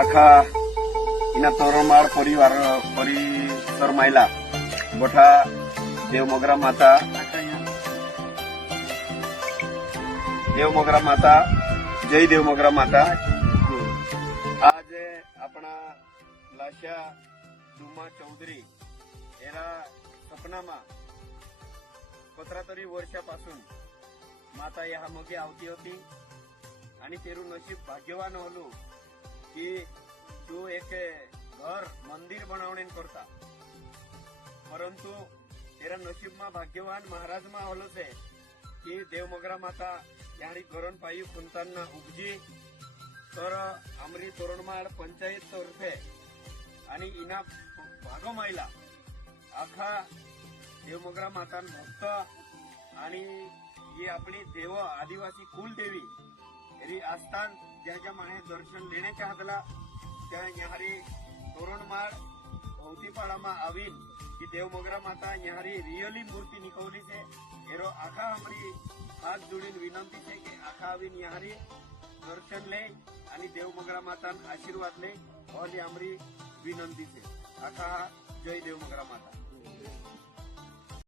आखा इना तोरणमाळ परिसर मायला मोठा देवमोगरा माता जय देवमोगरा माता। आज अपना लाशा डुमा चौधरी एरा सपनामा 15 तरी वर्षापासून माता या मगे आवती होती आणि तेरू नशीब भाग्यवान होलो की तू एक घर मंदिर बनावणे करता, परंतु तेरा नशीब मा भाग्यवान महाराज मा होलो से की देवमोगरा माता यारी गरण पायी खुंताना उपजी तर आमरी तोरणमाळ पंचायत तर्फे आणि इना भागो मायला आखा देवमोगरा माता भक्त आणि ही आपली देव आदिवासी कुलदेवी एरी आस्थान ज्याच्या माने दर्शन लेने चाहतला त्या यहारी तोरणमाळ भौतीपाड़ामा आवीन की देवमोगरा माता यहारी रियली मूर्ति निकवली से एरो आखा हमारी हाथ जोड़ीन विनंती है कि आखा आवीन यहारी दर्शन ले आणि देवमोगरा माता आशीर्वाद ले और हमारी विनंती से आखा जय देवमोगरा माता।